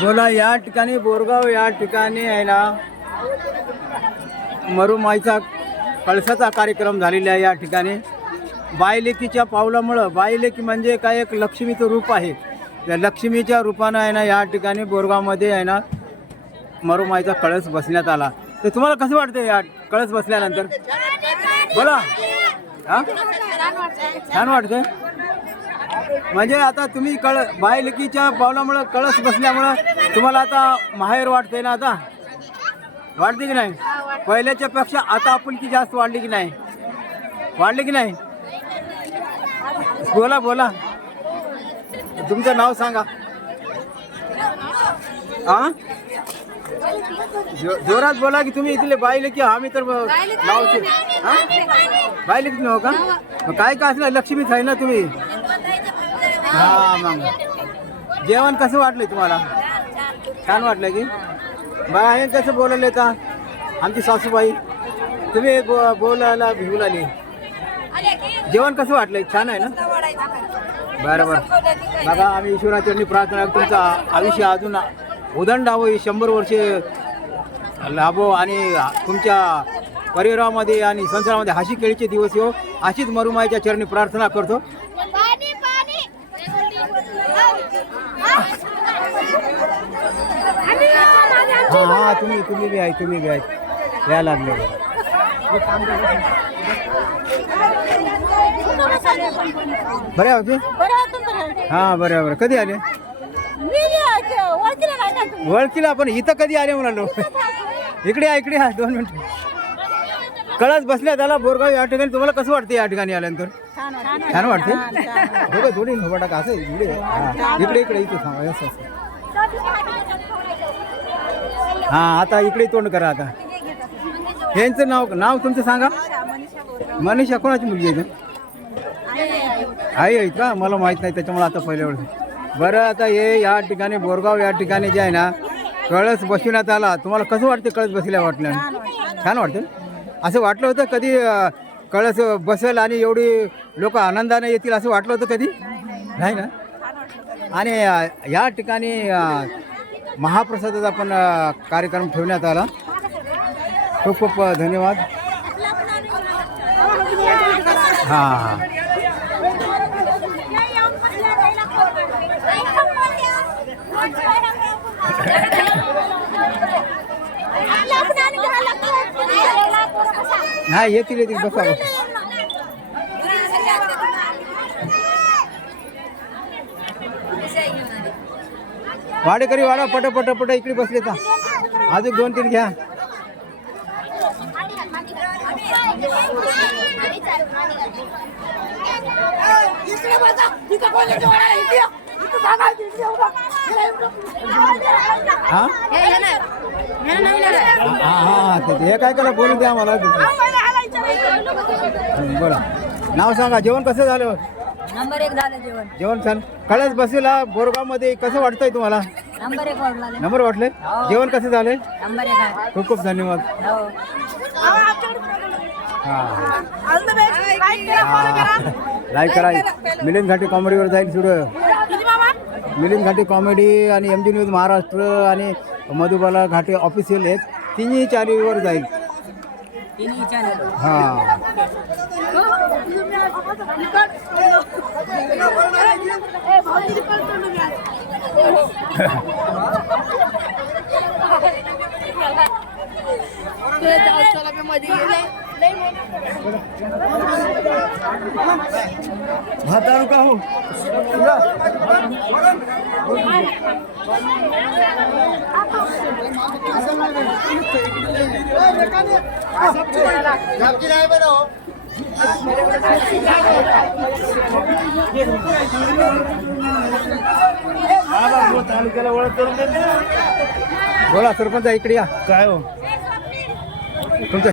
बोला या ठिकाणी बोरगाव या ठिकाणी आहे ना मरुमाईचा कळसाचा कार्यक्रम झालेला आहे। या ठिकाणी बायलेकीच्या पावलामुळं, बायलेकी म्हणजे काय एक लक्ष्मीचं रूप आहे, त्या लक्ष्मीच्या रूपानं आहे ना या ठिकाणी बोरगावमध्ये आहे ना मरुमाईचा कळस बसण्यात आला। तर तुम्हाला कसं वाटतं या कळस बसल्यानंतर? बोला हां छान वाटतं। म्हणजे आता तुम्ही बायलेकीच्या पावलामुळं कळस बसल्यामुळं तुम्हाला आता माहेर वाटते ना? आता वाटते की नाही? पहिल्याच्या पेक्षा आता आपुलकी जास्त वाढली की नाही? वाढली की नाही? बोला बोला, तुमचं नाव सांगा। हां जोरात बोला की तुम्ही इथले बायलेकी आम्ही तर नावचे हां बायलेकी हो का? काय का असलं लक्ष्मीच आहे ना तुम्ही। हां मग जेवण कसं वाटलं तुम्हाला? छान वाटलं की? बाय कसं बोलायला का आमची सासूबाई? तुम्ही बोलायला भिवून आली। जेवण कसं वाटलं? छान आहे ना? बरं बरं बघा, आम्ही ईश्वराचरणी प्रार्थना तुमचं आयुष्य अजून उदंडावं, 100 वर्षे लाभो आणि तुमच्या परिवारामध्ये आणि संसारामध्ये हसी खेळीचे दिवस येऊ अशीच मरुमाईच्या चरणी प्रार्थना करतो। हां हां तुम्ही बी आहे, तुम्ही बी आहे या लागले। बरे होते? हां बरोबर। कधी आले? ओळखीला, पण इथं कधी आले म्हणालो? इकडे या 2 मिनिट। कळस बसण्यात आला बोरगाव या ठिकाणी, तुम्हाला कसं वाटतं या ठिकाणी आल्यानंतर? छान वाटते। बघा थोडी टाका असं इकडे इथं सांगा असं। हां आता इकडे तोंड करा। आता यांचं नाव तुमचं सांगा। मनीषा कोणाची मुलगी आहे? आई आहेत का? मला माहीत नाही त्याच्यामुळे आता पहिल्या वेळेस। बरं आता हे या ठिकाणी बोरगाव या ठिकाणी जे आहे ना कळस बसवण्यात आला, तुम्हाला कसं वाटतं कळस बसल्या वाटलं? छान वाटतं। असं वाटलं होतं कधी कळस बसेल आणि एवढी लोक आनंदाने येतील असं वाटलं होतं कधी? नाही ना? आणि या ठिकाणी महाप्रसादाचा पण कार्यक्रम ठेवण्यात आला। खूप खूप धन्यवाद। हां हां येतील बसा। वाडेकरी वाडा पट इकडे बसले तर अजून 2-3 घ्या। हां हे काय करा बोलू द्या मला। बोला नाव सांगा। जेवण कसं झालं? नंबर 1 झालं जेवण। जेवण छान। कळस बसेला बोरगाव मध्ये कसं वाटतंय तुम्हाला? नंबर 1 वाटलं। नंबर वाटले? जेवण कसं झालंय? नंबर 1 आहे। खूप खूप धन्यवाद। लाईक करा। मिलिंद घाटी कॉमेडीवर जाईल सुरू। मिलिंद घाटी कॉमेडी आणि MG न्यूज महाराष्ट्र आणि मधुबाला घाटे ऑफिशियल आहेत, तिन्ही चॅनलवर जाईल। हां म्हातारू का हो तालुक्याला ओळख करून बोला सरपंच इकडे या। काय हो तुमचं